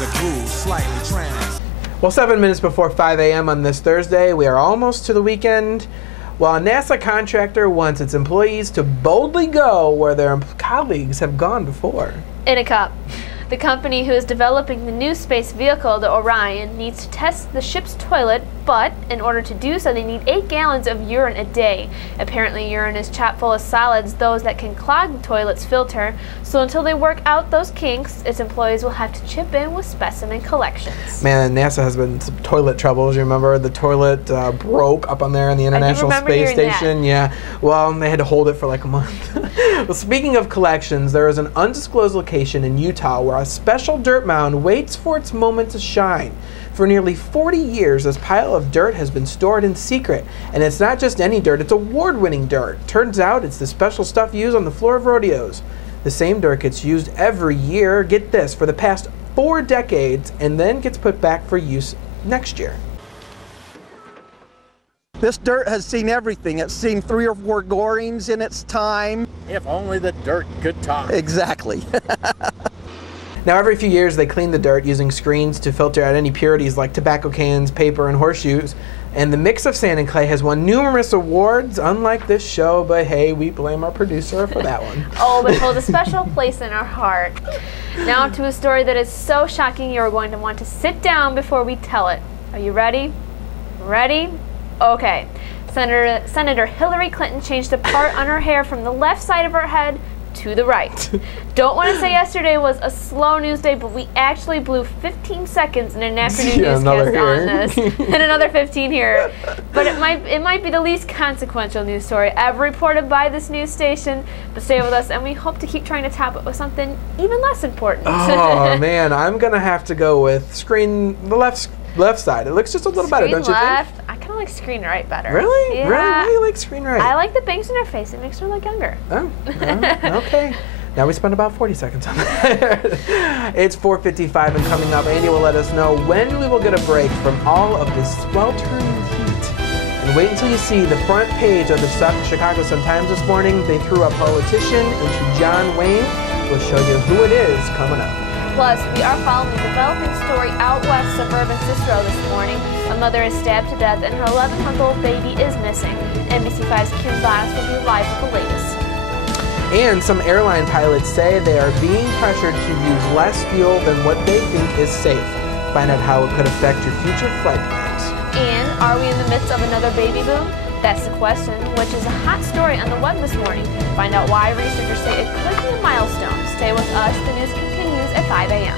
a groove, slightly trans. Well, 7 minutes before 5 a.m. on this Thursday, we are almost to the weekend. While a NASA contractor wants its employees to boldly go where their colleagues have gone before. Inicup. The company who is developing the new space vehicle, the Orion, needs to test the ship's toilet, but in order to do so, they need 8 gallons of urine a day. Apparently, urine is chock full of solids, those that can clog the toilet's filter. So until they work out those kinks, its employees will have to chip in with specimen collections. Man, NASA has been some toilet troubles. You remember the toilet broke up on there in the International Space Station? Yeah. Well, they had to hold it for like a month. Well, speaking of collections, there is an undisclosed location in Utah where a special dirt mound waits for its moment to shine. For nearly 40 years, this pile of dirt has been stored in secret. And it's not just any dirt, it's award-winning dirt. Turns out it's the special stuff used on the floor of rodeos. The same dirt gets used every year, get this, for the past 4 decades, and then gets put back for use next year. This dirt has seen everything. It's seen 3 or 4 gorings in its time. If only the dirt could talk. Exactly. Now, every few years, they clean the dirt using screens to filter out any impurities like tobacco cans, paper, and horseshoes. And the mix of sand and clay has won numerous awards, unlike this show, but hey, we blame our producer for that one. Oh, but holds a special place in our heart. Now to a story that is so shocking you're going to want to sit down before we tell it. Are you ready? Ready? Okay. Senator Hillary Clinton changed the part on her hair from the left side of her head to the right. Don't want to say yesterday was a slow news day, but we actually blew 15 seconds in an afternoon newscast on this, and another 15 here. But it might be the least consequential news story ever reported by this news station. But stay with us, and we hope to keep trying to top it with something even less important. Oh man, I'm gonna have to go with the left side. It looks just a little better, don't you think? I kind of like screen right better. Really? Yeah. Really? Why do you like screen right? I like the bangs in her face. It makes her look younger. Oh, okay. Now we spent about 40 seconds on that. It's 4:55 and coming up, Andy will let us know when we will get a break from all of this sweltering heat. And wait until you see the front page of the Chicago Sun-Times this morning. They threw a politician into John Wayne. We'll show you who it is coming up. Plus, we are following a developing story out west suburban Cicero this morning. A mother is stabbed to death and her 11-month-old baby is missing. NBC5's Kim Voss will be live with the latest. And some airline pilots say they are being pressured to use less fuel than what they think is safe. Find out how it could affect your future flight plans. And are we in the midst of another baby boom? That's the question, which is a hot story on the web this morning. Find out why researchers say it could be a milestone. Stay with us. The news continues at 5 a.m.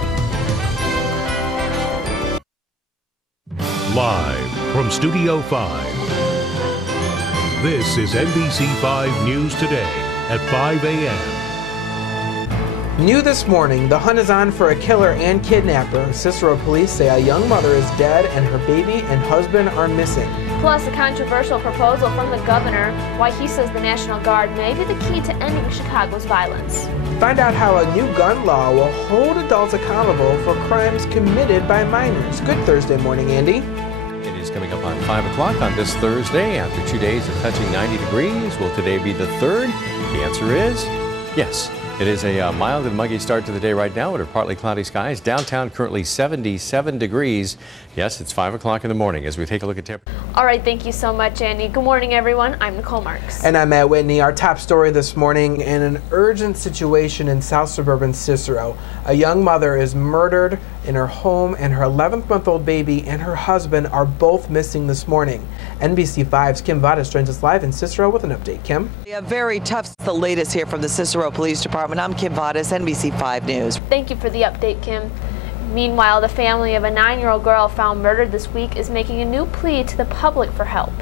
Live from Studio 5, this is NBC5 News Today at 5 a.m. New this morning, the hunt is on for a killer and kidnapper. Cicero police say a young mother is dead and her baby and husband are missing. Plus, a controversial proposal from the governor, why he says the National Guard may be the key to ending Chicago's violence. Find out how a new gun law will hold adults accountable for crimes committed by minors. Good Thursday morning, Andy. It is coming up on 5 o'clock on this Thursday. After 2 days of touching 90 degrees, will today be the 3rd? The answer is yes. It is a mild and muggy start to the day right now with partly cloudy skies. Downtown currently 77 degrees. Yes, it's 5 o'clock in the morning as we take a look at temperature. All right, thank you so much, Andy. Good morning, everyone. I'm Nicole Marks. And I'm Matt Whitney. Our top story this morning, in an urgent situation in South Suburban Cicero. A young mother is murdered in her home, and her 11-month-old baby and her husband are both missing this morning. NBC5's Kim Voss joins us live in Cicero with an update. Kim? Yeah, very tough. The latest here from the Cicero Police Department. I'm Kim Voss, NBC5 News. Thank you for the update, Kim. Meanwhile, the family of a 9-year-old girl found murdered this week is making a new plea to the public for help.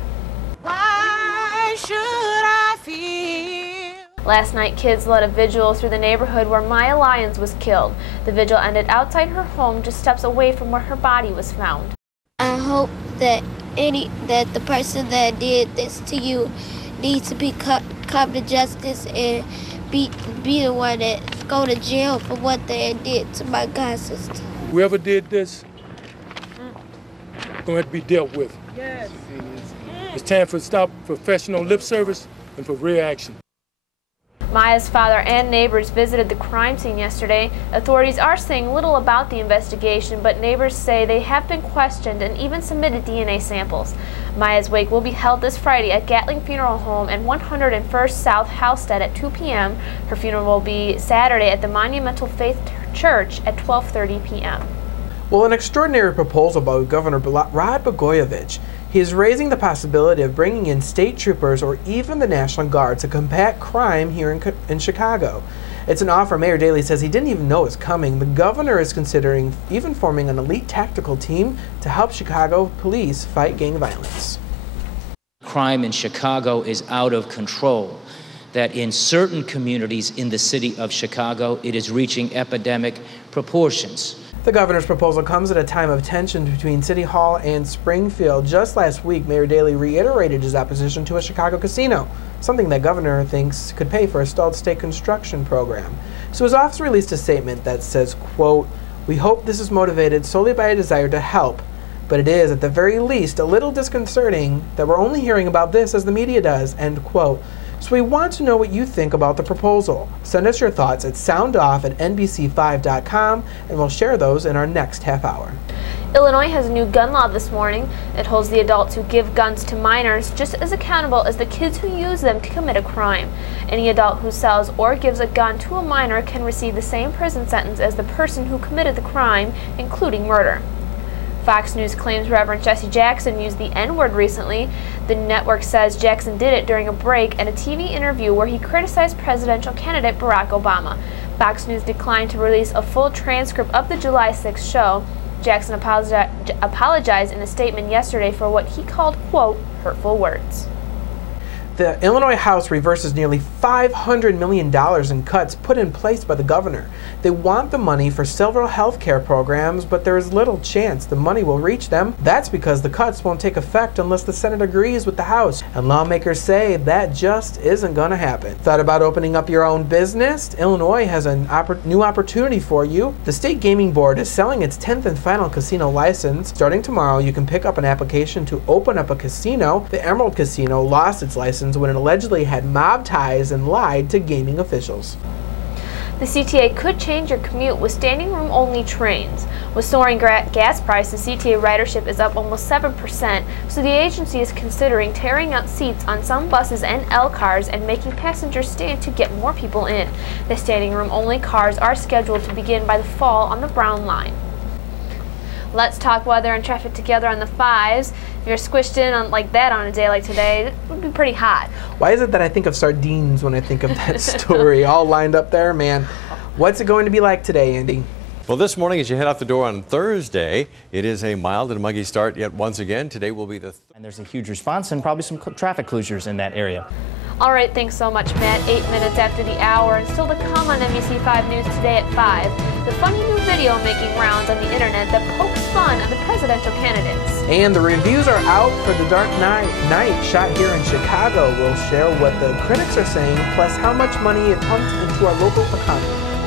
Why should I feel? Last night, kids led a vigil through the neighborhood where Maya Lyons was killed. The vigil ended outside her home just steps away from where her body was found. I hope that the person that did this to you needs to be come to justice and be the one that go to jail for what they did to my god sister. Whoever did this, gonna have to be dealt with. Yes. It's time for stop professional lip service and for real action. Maya's father and neighbors visited the crime scene yesterday. Authorities are saying little about the investigation, but neighbors say they have been questioned and even submitted DNA samples. Maya's wake will be held this Friday at Gatling Funeral Home and 101st South Halstead at 2 p.m. Her funeral will be Saturday at the Monumental Faith Church at 12:30 p.m. Well, an extraordinary proposal by Governor Rod Blagojevich. He is raising the possibility of bringing in state troopers or even the National Guard to combat crime here in Chicago. It's an offer Mayor Daley says he didn't even know was coming. The governor is considering even forming an elite tactical team to help Chicago police fight gang violence. Crime in Chicago is out of control. That in certain communities in the city of Chicago, it is reaching epidemic proportions. The governor's proposal comes at a time of tension between City Hall and Springfield. Just last week, Mayor Daley reiterated his opposition to a Chicago casino, something that governor thinks could pay for a stalled state construction program. So his office released a statement that says, quote, "We hope this is motivated solely by a desire to help, but it is at the very least a little disconcerting that we're only hearing about this as the media does," end quote. So we want to know what you think about the proposal. Send us your thoughts at soundoff@nbc5.com, and we'll share those in our next half hour. Illinois has a new gun law this morning. It holds the adults who give guns to minors just as accountable as the kids who use them to commit a crime. Any adult who sells or gives a gun to a minor can receive the same prison sentence as the person who committed the crime, including murder. Fox News claims Reverend Jesse Jackson used the N-word recently. The network says Jackson did it during a break at a TV interview where he criticized presidential candidate Barack Obama. Fox News declined to release a full transcript of the July 6th show. Jackson apologized in a statement yesterday for what he called, quote, hurtful words. The Illinois House reverses nearly $500 million in cuts put in place by the governor. They want the money for several health care programs, but there is little chance the money will reach them. That's because the cuts won't take effect unless the Senate agrees with the House, and lawmakers say that just isn't going to happen. Thought about opening up your own business? Illinois has a new opportunity for you. The State Gaming Board is selling its 10th and final casino license. Starting tomorrow, you can pick up an application to open up a casino. The Emerald Casino lost its license when it allegedly had mob ties and lied to gaming officials. The CTA could change your commute with standing room only trains. With soaring gas prices, CTA ridership is up almost 7%, so the agency is considering tearing out seats on some buses and L cars and making passengers stand to get more people in. The standing room only cars are scheduled to begin by the fall on the Brown Line. Let's talk weather and traffic together on the 5s. If you're squished in like that on a day like today, it would be pretty hot. Why is it that I think of sardines when I think of that story? All lined up there, man. What's it going to be like today, Andy? Well, this morning as you head out the door on Thursday, it is a mild and muggy start yet once again. Today will be the... And there's a huge response and probably some traffic closures in that area. All right, thanks so much, Matt. 8 minutes after the hour, and still to come on NBC5 News today at 5. The funny new video making rounds on the internet that pokes fun at the presidential candidates. And the reviews are out for The Dark Knight shot here in Chicago. We'll share what the critics are saying, plus how much money it pumped into our local economy.